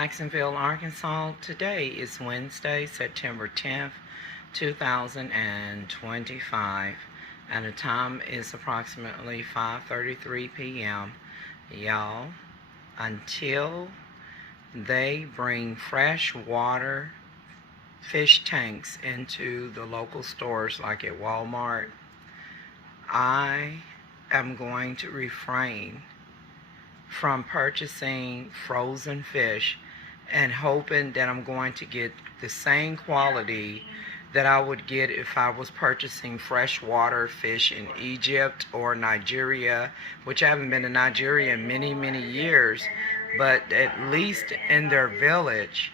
Jacksonville, Arkansas. Today is Wednesday, September 10th, 2025, and the time is approximately 5:33 p.m. Y'all, until they bring fresh water fish tanks into the local stores like at Walmart, I am going to refrain from purchasing frozen fish and hoping that I'm going to get the same quality that I would get if I was purchasing freshwater fish in Egypt or Nigeria, which I haven't been to Nigeria in many years, but at least in their village,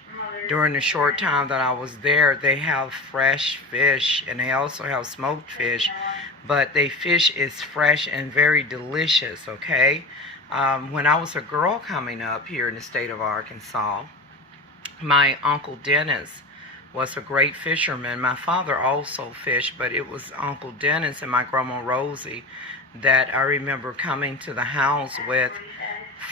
during the short time that I was there, they have fresh fish, and they also have smoked fish, but the fish is fresh and very delicious, okay? When I was a girl coming up here in the state of Arkansas, my Uncle Dennis was a great fisherman. My father also fished, but it was Uncle Dennis and my Grandma Rosie that I remember coming to the house with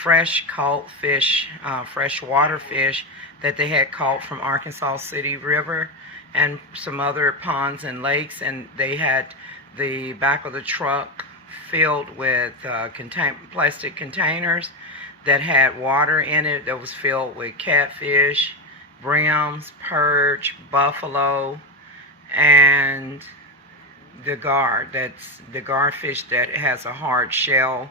fresh caught fish, freshwater fish that they had caught from Arkansas City River and some other ponds and lakes, and they had the back of the truck filled with plastic containers that had water in it that was filled with catfish, brims, perch, buffalo, and the gar. That's the garfish that has a hard shell,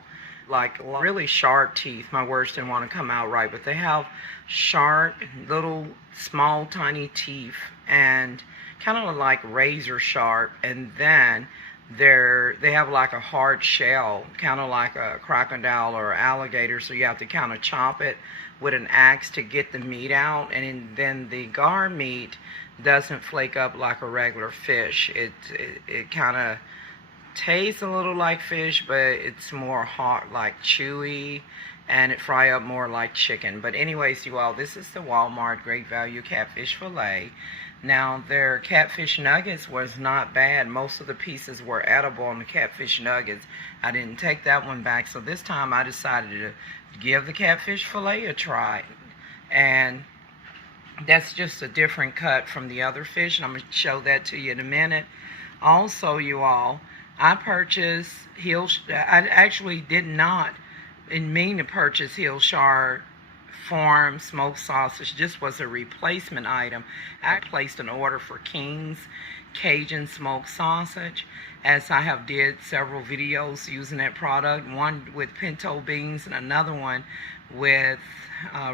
like really sharp teeth. My words didn't want to come out right, but they have sharp, little, small, tiny teeth, and kind of like razor sharp, and then they have like a hard shell, kind of like a crocodile or alligator, so you have to kind of chop it with an axe to get the meat out, and then the gar meat doesn't flake up like a regular fish. It kind of tastes a little like fish, but it's more hot, like chewy, and it fry up more like chicken. But anyways, you all, this is the Walmart Great Value Catfish Fillet. Now, their catfish nuggets was not bad. Most of the pieces were edible on the catfish nuggets. I didn't take that one back, so this time I decided to give the catfish fillet a try. And that's just a different cut from the other fish, and I'm going to show that to you in a minute. Also, you all, I purchased Hillshire. I actually did not mean to purchase Hillshire farm smoked sausage. This was a replacement item. I placed an order for King's Cajun smoked sausage, as I have did several videos using that product, one with pinto beans and another one with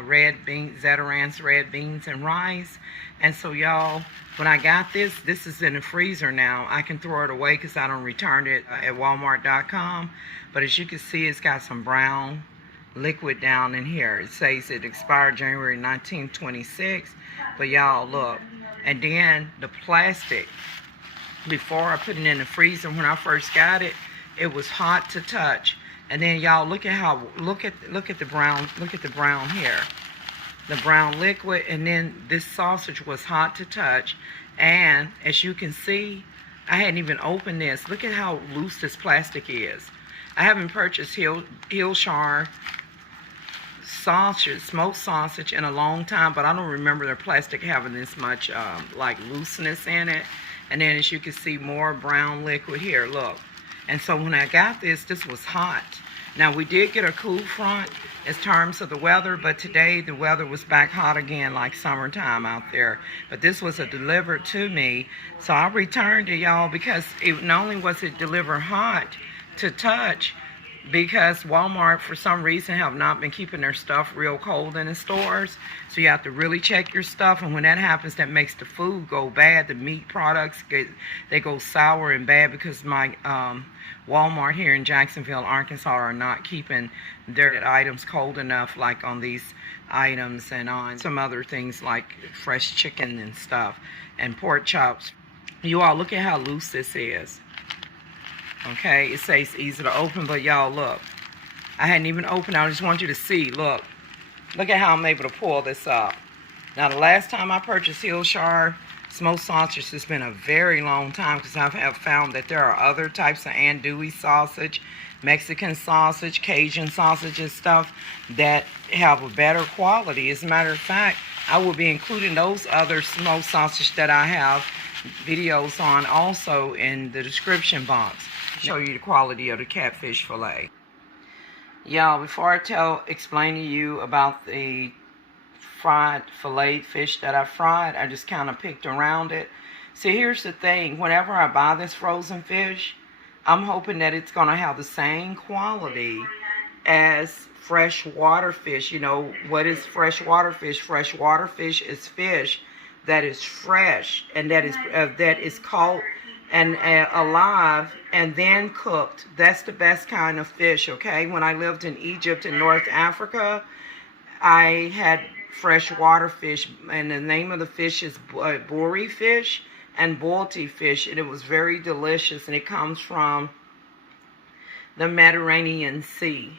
red beans, Zeterans red beans and rice. And so y'all, when I got this is in the freezer now. I can throw it away because I don't return it at walmart.com, but as you can see, it's got some brown liquid down in here. It says it expired January 1926, but y'all look. And then the plastic, before I put it in the freezer, when I first got it, it was hot to touch. And then y'all look at the brown here, the brown liquid. And then this sausage was hot to touch, and as you can see, I hadn't even opened this. Look at how loose this plastic is. I haven't purchased Hillshire sausage, smoked sausage, in a long time, but I don't remember their plastic having this much like looseness in it. And then as you can see, more brown liquid here, look. And so when I got this was hot. Now, we did get a cool front in terms of the weather, but today the weather was back hot again, like summertime out there. But this was delivered to me, so I returned it, y'all, because not only was it delivered hot to touch, because Walmart, for some reason, have not been keeping their stuff real cold in the stores. So you have to really check your stuff. And when that happens, that makes the food go bad. The meat products, they go sour and bad, because my Walmart here in Jacksonville, Arkansas, are not keeping their items cold enough, like on these items and on some other things like fresh chicken and stuff and pork chops. You all, look at how loose this is. Okay, it says easy to open, but y'all look, I hadn't even opened it. I just want you to see, look at how I'm able to pull this up. Now, the last time I purchased Hillshire smoked sausage has been a very long time, because I have found that there are other types of andouille sausage Mexican sausage, Cajun sausage, and stuff that have a better quality. As a matter of fact, I will be including those other smoked sausage that I have videos on also in the description box. Show you the quality of the catfish fillet. Y'all, before I explain to you about the fried filleted fish that I fried, I just kind of picked around it. See, here's the thing. Whenever I buy this frozen fish, I'm hoping that it's going to have the same quality as freshwater fish. You know, what is freshwater fish? Freshwater fish is fish that is fresh and that is caught and alive and then cooked. That's the best kind of fish, okay? When I lived in Egypt and North Africa, I had freshwater fish, and the name of the fish is buri fish and bolti fish, and it was very delicious, and it comes from the Mediterranean Sea.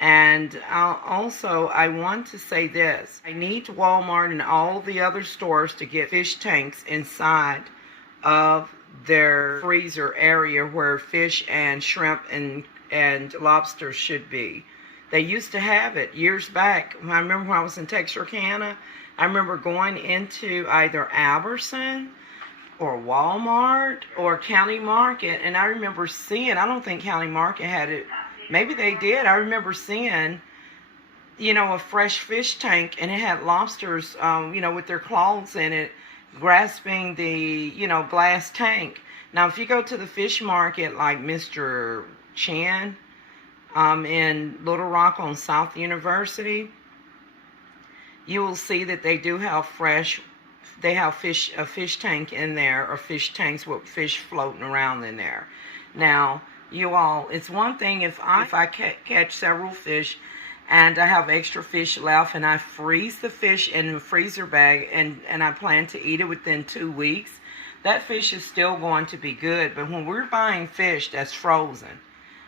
And I want to say this. I need Walmart and all the other stores to get fish tanks inside of their freezer area where fish and shrimp and lobsters should be. They used to have it years back. I remember when I was in Texarkana, I remember going into either Albertson or Walmart or County Market, and I remember seeing, I don't think County Market had it. Maybe they did. I remember seeing, you know, a fresh fish tank, and it had lobsters, you know, with their claws in it, grasping the, you know, glass tank. Now, if you go to the fish market like Mr. Chan in Little Rock on South University, you will see that they do have they have a fish tank in there, or fish tanks with fish floating around in there. Now, you all, it's one thing if I catch several fish and I have extra fish left and I freeze the fish in the freezer bag and I plan to eat it within 2 weeks, that fish is still going to be good. But when we're buying fish that's frozen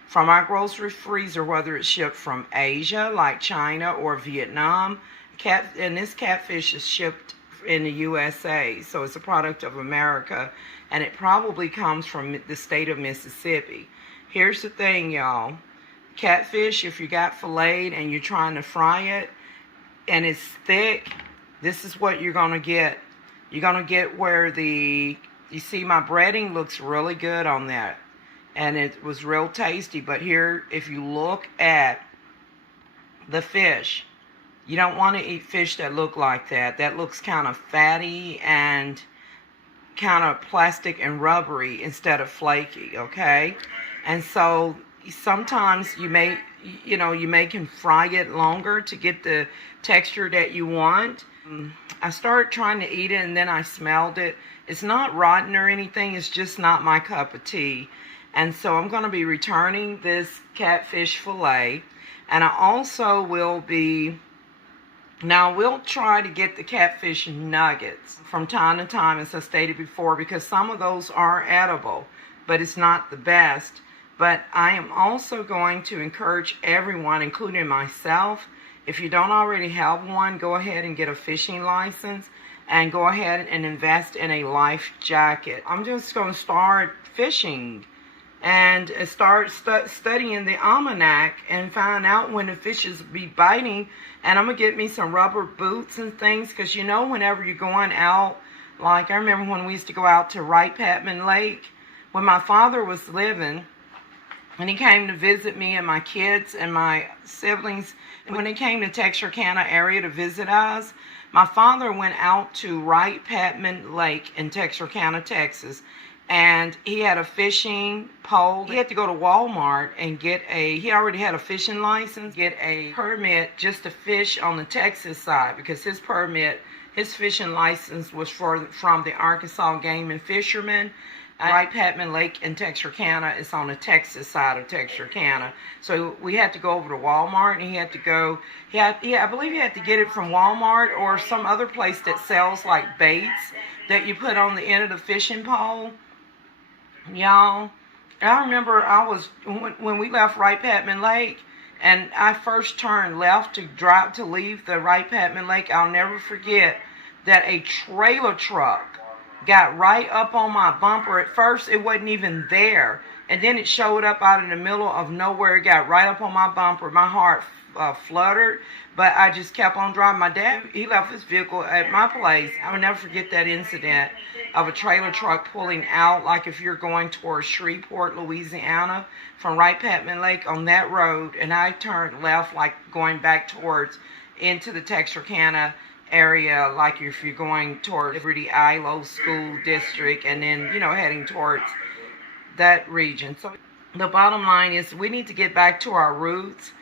from our grocery freezer, whether it's shipped from Asia like China or Vietnam, and this catfish is shipped in the USA, so it's a product of America, and it probably comes from the state of Mississippi. Here's the thing, y'all. Catfish, if you got filleted and you're trying to fry it and it's thick, this is what you're going to get. You're going to get where you see my breading looks really good on that. And it was real tasty. But here, if you look at the fish, you don't want to eat fish that look like that. That looks kind of fatty and kind of plastic and rubbery instead of flaky, okay? And so sometimes you may can fry it longer to get the texture that you want. I started trying to eat it and then I smelled it. It's not rotten or anything. It's just not my cup of tea. And so I'm going to be returning this catfish fillet. And I also will be... Now, we'll try to get the catfish nuggets from time to time, as I stated before, because some of those are edible, but it's not the best. But I am also going to encourage everyone, including myself, if you don't already have one, go ahead and get a fishing license and go ahead and invest in a life jacket. I'm just going to start fishing and start studying the almanac and find out when the fishes be biting. And I'm going to get me some rubber boots and things, because you know, whenever you're going out, like I remember when we used to go out to Wright-Patman Lake, when my father was living, and he came to visit me and my kids and my siblings, and when he came to Texarkana area to visit us, my father went out to Wright-Patman Lake in Texarkana, Texas, and he had a fishing pole. He had to go to Walmart and he already had a fishing license, get a permit just to fish on the Texas side, because his fishing license was from the Arkansas Game and Fishermen. Wright-Patman Lake in Texarkana is on the Texas side of Texarkana. So we had to go over to Walmart, and I believe he had to get it from Walmart or some other place that sells like baits that you put on the end of the fishing pole. Y'all, I remember when we left Wright-Patman Lake, and I first turned left to leave the Wright-Patman Lake, I'll never forget that a trailer truck got right up on my bumper. At first, it wasn't even there. and then it showed up out in the middle of nowhere. It got right up on my bumper. My heart fluttered, but I just kept on driving. My dad, he left his vehicle at my place. I will never forget that incident of a trailer truck pulling out, like if you're going towards Shreveport, Louisiana, from Wright Patman Lake on that road, and I turned left, like going back towards into the Texarkana area, like if you're going toward Liberty Ilo School District, and then, you know, heading towards that region. So the bottom line is we need to get back to our roots.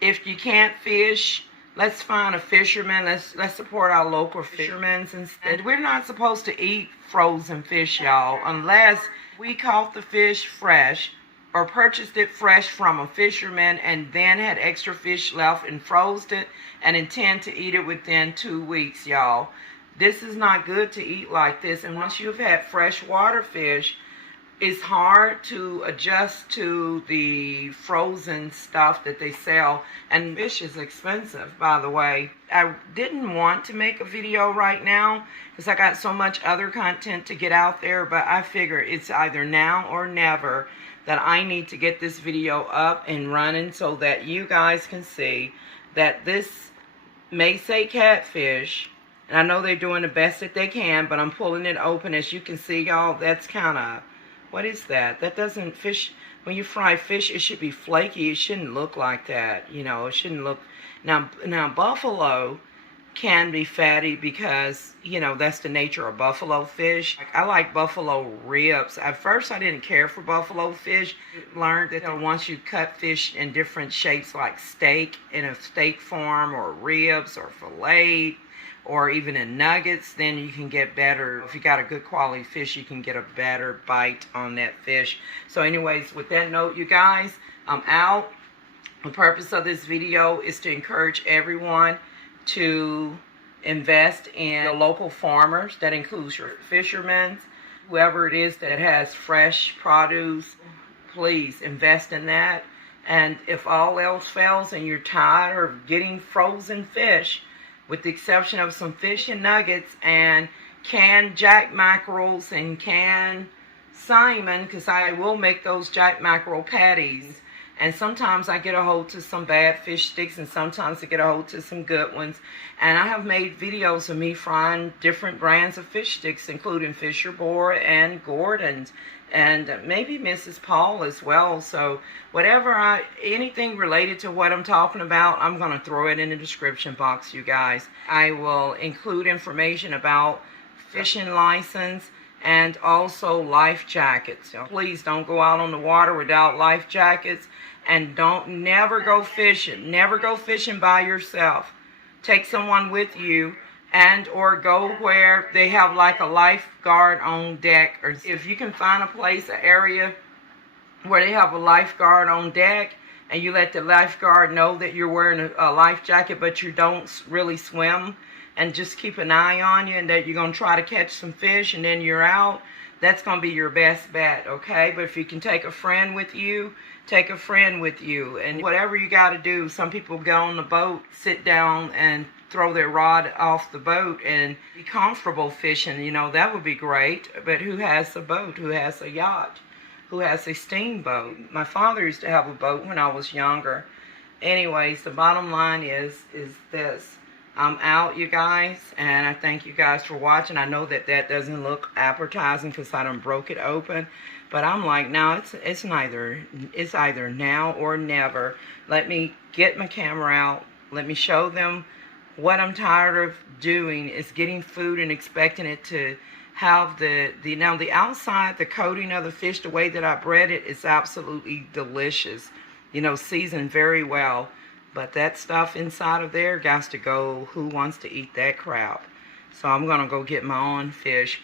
If you can't fish, let's find a fisherman. Let's support our local fishermen. And we're not supposed to eat frozen fish, y'all, unless we caught the fish fresh or purchased it fresh from a fisherman and then had extra fish left and froze it and intend to eat it within 2 weeks, y'all. This is not good to eat like this. And once you've had freshwater fish, it's hard to adjust to the frozen stuff that they sell, and fish is expensive, by the way. I didn't want to make a video right now because I got so much other content to get out there, but I figure it's either now or never that I need to get this video up and running so that you guys can see that this may say catfish, and I know they're doing the best that they can, but I'm pulling it open. As you can see, y'all, that's kind of, what is that? That doesn't fish, when you fry fish, it should be flaky. It shouldn't look like that. You know, it shouldn't look, now buffalo can be fatty because, you know, that's the nature of buffalo fish. I like buffalo ribs. At first, I didn't care for buffalo fish. Learned that once you cut fish in different shapes, like steak, in a steak form, or ribs, or fillet, or even in nuggets, then you can get better. If you got a good quality fish, you can get a better bite on that fish. So anyways, with that note, you guys, I'm out. The purpose of this video is to encourage everyone to invest in the local farmers. That includes your fishermen, whoever it is that has fresh produce. Please invest in that. And if all else fails and you're tired of getting frozen fish, with the exception of some fish and nuggets and canned jack mackerels and canned salmon, because I will make those jack mackerel patties. And sometimes I get a hold to some bad fish sticks, and sometimes I get a hold to some good ones. And I have made videos of me frying different brands of fish sticks, including Fisher Boar and Gordon's, and maybe Mrs. Paul as well. So whatever anything related to what I'm talking about, I'm going to throw it in the description box, you guys. I will include information about fishing license and also life jackets. So please don't go out on the water without life jackets, and never go fishing. Never go fishing by yourself. Take someone with you, and or go where they have like a lifeguard on deck, or if you can find a place, an area where they have a lifeguard on deck, and you let the lifeguard know that you're wearing a life jacket but you don't really swim, and just keep an eye on you, and that you're going to try to catch some fish and then you're out. That's going to be your best bet, okay? But if you can take a friend with you, take a friend with you. And whatever you got to do, some people go on the boat, sit down and throw their rod off the boat and be comfortable fishing. You know, that would be great. But who has a boat? Who has a yacht? Who has a steamboat? My father used to have a boat when I was younger. Anyways, the bottom line is this. I'm out, you guys, and I thank you guys for watching. I know that doesn't look appetizing because I done broke it open, but I'm like, no, it's either now or never. Let me get my camera out. Let me show them what I'm tired of doing is getting food and expecting it to have now the outside, the coating of the fish, the way that I bread it is absolutely delicious. You know, seasoned very well. But that stuff inside of there got to go. Who wants to eat that crap? So I'm going to go get my own fish.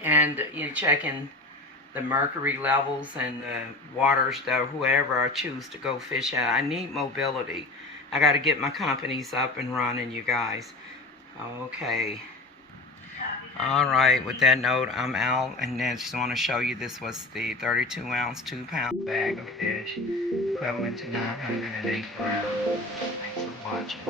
And checking the mercury levels and the waters that whoever I choose to go fish at. I need mobility. I got to get my companies up and running, you guys. Okay. Alright, with that note, I'm out. And then just want to show you, this was the 32-ounce, 2-pound bag of fish, equivalent to 908 grams. Thanks for watching.